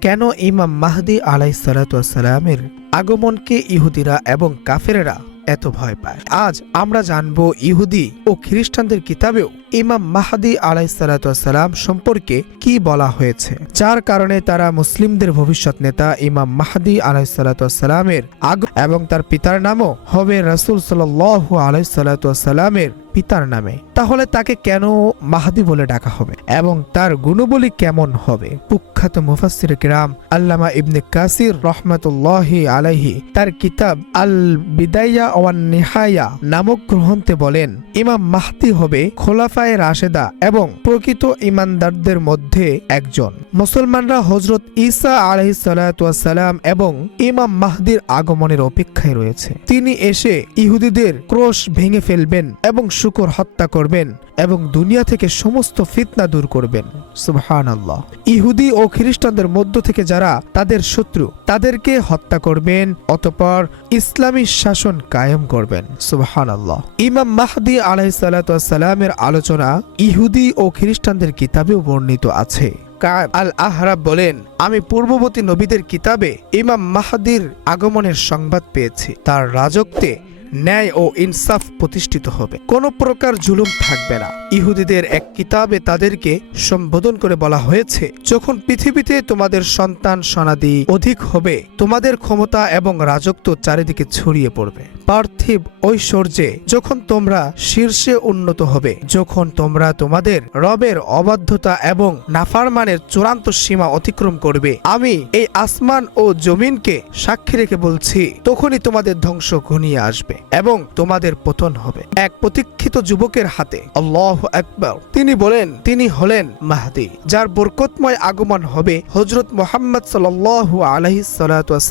কেন ইমাম মাহদি আলাই সালাতামের আগমনকে ইহুদিরা এবং কাফেরেরা এত ভয় পায়? আজ আমরা জানব ইহুদি ও খ্রিস্টানদের কিতাবেও ইমাম মাহাদি আলাই সালাতাম সম্পর্কে কি বলা হয়েছে? যার কারণে তারা মুসলিমদের ভবিষ্যৎ নেতা ইমাম মাহাদি আলাই সালাতামের আগ এবং তার পিতার নামও হবে রাসুল সাল আলাই সালাতামের পিতার নামে। তাহলে তাকে কেন মাহাদি বলে ডাকা হবে? এবং তার গুণবলী কেমন হবে? কুখ্যাত মুফাসির কিরাম আল্লামা ইবনে কাসির রহমতুল্লাহ আলাইহি তার কিতাব আল বিদাইয়া ওয়ান নিহায়া নামক গ্রন্থে বলেন, ইমাম মাহাদি হবে খোলাফায়ে রাশেদা এবং প্রকৃত ইমানদারদের মধ্যে একজন। মুসলমানরা হজরত ঈসা আলহি সালাম এবং ইমাম মাহদির আগমনের অপেক্ষায় রয়েছে। তিনি এসে ইহুদিদের ক্রোশ ভেঙে ফেলবেন এবং শুকর হত্যা করবেন। এবং দুনিয়া থেকে সমস্ত ফিতনা দূর করবেন। সুবহান আল্লাহ ইহুদি ও খ্রিস্টানদের মধ্য থেকে যারা তাদের শত্রু, তাদেরকে হত্যা করবেন, অতপর ইসলামী শাসন কায়েম করবেন। সুবহান আল্লাহ ইমাম মাহদি আলাইসালামের আলোচনা ইহুদি ও খ্রিস্টানদের কিতাবেও বর্ণিত আছে। আল আহরাব বলেন, আমি পূর্ববর্তী নবীদের কিতাবে ইমাম মাহাদির আগমনের সংবাদ পেয়েছি। তার রাজত্বে ন্যায় ও ইনসাফ প্রতিষ্ঠিত হবে। কোনো প্রকার জুলুম থাকবে না। ইহুদিদের এক কিতাবে তাদেরকে সম্বোধন করে বলা হয়েছে, যখন পৃথিবীতে তোমাদের সন্তান সনাদি অধিক হবে, তোমাদের ক্ষমতা এবং রাজত্ব চারিদিকে ছড়িয়ে পড়বে। পার্থিব ঐশ্বর্যে যখন তোমরা শীর্ষে উন্নত হবে, যখন তোমরা তোমাদের রবের অবাধ্যতা এবং নাফারমানের চূড়ান্ত সীমা অতিক্রম করবে, আমি এই আসমান ও জমিনকে সাক্ষী রেখে বলছি, তখনই তোমাদের ধ্বংস ঘনিয়ে আসবে এবং তোমাদের পতন হবে। এক প্রতীক্ষিত যুবকের হাতে আল্লাহ একবার তিনি বলেন, তিনি হলেন মাহাদি, যার বরকতময় আগমন হবে হজরত মোহাম্মদ সাল আলহি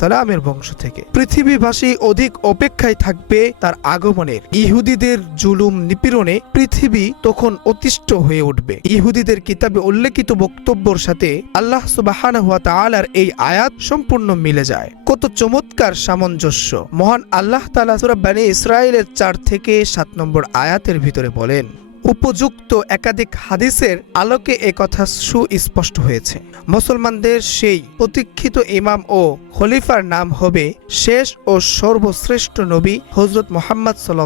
সালামের বংশ থেকে। পৃথিবীবাসী অধিক অপেক্ষায় থাকবে তার আগমনের। ইহুদিদের জুলুম নিপীড়নে পৃথিবী তখন অতিষ্ঠ হয়ে উঠবে। ইহুদিদের কিতাবে উল্লেখিত বক্তব্যর সাথে আল্লাহ সুবাহান হুয়া তালার এই আয়াত সম্পূর্ণ মিলে যায়। কত চমৎকার সামঞ্জস্য। মহান আল্লাহ তালা সুরাবানী ইসরায়েলের চার থেকে সাত নম্বর আয়াতের ভিতরে বলেন উপযুক্ত একাধিক হাদিসের আলোকে এ কথা সুস্পষ্ট হয়েছে। মুসলমানদের সেই প্রতীক্ষিত ইমাম ও খলিফার নাম হবে শেষ ও সর্বশ্রেষ্ঠ নবী হজরত মোহাম্মদ সাল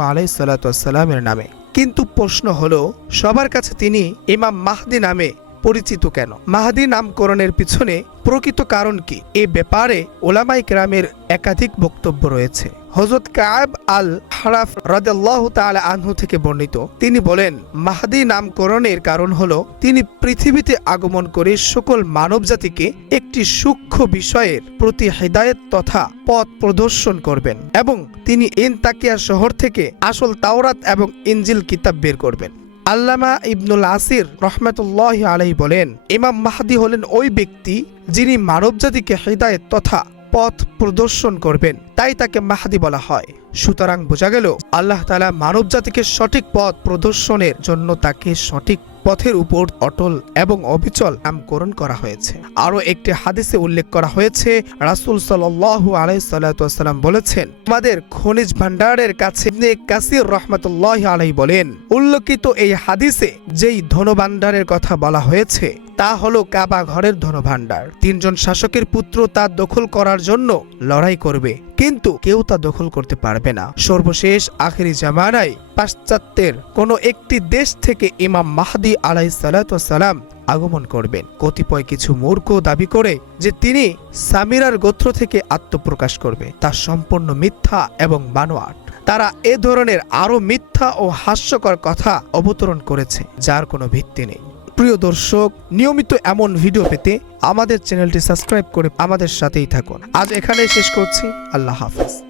আলাই সাল্লামের নামে। কিন্তু প্রশ্ন হলো, সবার কাছে তিনি ইমাম মাহদি নামে পরিচিত কেন? মাহাদি নামকরণের পিছনে প্রকৃত কারণ কি? এ ব্যাপারে ওলামাই গ্রামের একাধিক বক্তব্য রয়েছে। হজরত কায়েব আল হারাফ রাদাল্লাহ তাআলা আনহু থেকে বর্ণিত। তিনি বলেন, মাহাদি নামকরণের কারণ হল, তিনি পৃথিবীতে আগমন করে সকল মানব জাতিকে একটি সূক্ষ্ম বিষয়ের প্রতি হেদায়েত তথা পথ প্রদর্শন করবেন এবং তিনি ইনতাকিয়া শহর থেকে আসল তাওরাত এবং ইঞ্জিল কিতাব বের করবেন। আল্লামা ইবনুল আসির রহমতুল্লাহ আলাই বলেন, ইমাম মাহাদি হলেন ওই ব্যক্তি যিনি মানব জাতিকে হৃদায়ত তথা পথ প্রদর্শন করবেন, তাই তাকে মাহাদি বলা হয়। সুতরাং বোঝা গেল, আল্লাহ তালা মানবজাতিকে সঠিক পথ প্রদর্শনের জন্য তাকে সঠিক পথের উপর অটল এবং অবিচল নামকরণ করা হয়েছে। আরও একটি হাদিসে উল্লেখ করা হয়েছে, রাসুল সাল্লাহু আলাইসাল্লাম বলেছেন আমাদের খনিজ ভান্ডারের কাছে কাসির রহমতুল্লাহ আলাই বলেন, উল্লেখিত এই হাদিসে যেই ধনভাণ্ডারের কথা বলা হয়েছে তা হলো কাবা ঘরের ধনভাণ্ডার। তিনজন শাসকের পুত্র তা দখল করার জন্য লড়াই করবে, কিন্তু কেউ তা দখল করতে পারবে না। সর্বশেষ আখেরি জামানায় পাশ্চাত্যের কোনো একটি দেশ থেকে ইমাম মাহাদি আলাই সালাম আগমন করবেন। কতিপয় কিছু মূর্খ দাবি করে যে তিনি সামিরার গোত্র থেকে আত্মপ্রকাশ করবে, তা সম্পূর্ণ মিথ্যা এবং বানোয়াট। তারা এ ধরনের আরও মিথ্যা ও হাস্যকর কথা অবতরণ করেছে, যার কোনো ভিত্তি নেই। প্রিয় দর্শক, নিয়মিত এমন ভিডিও পেতে আমাদের চ্যানেলটি সাবস্ক্রাইব করে আমাদের সাথেই থাকুন। আজ এখানেই শেষ করছি। আল্লাহ হাফিজ।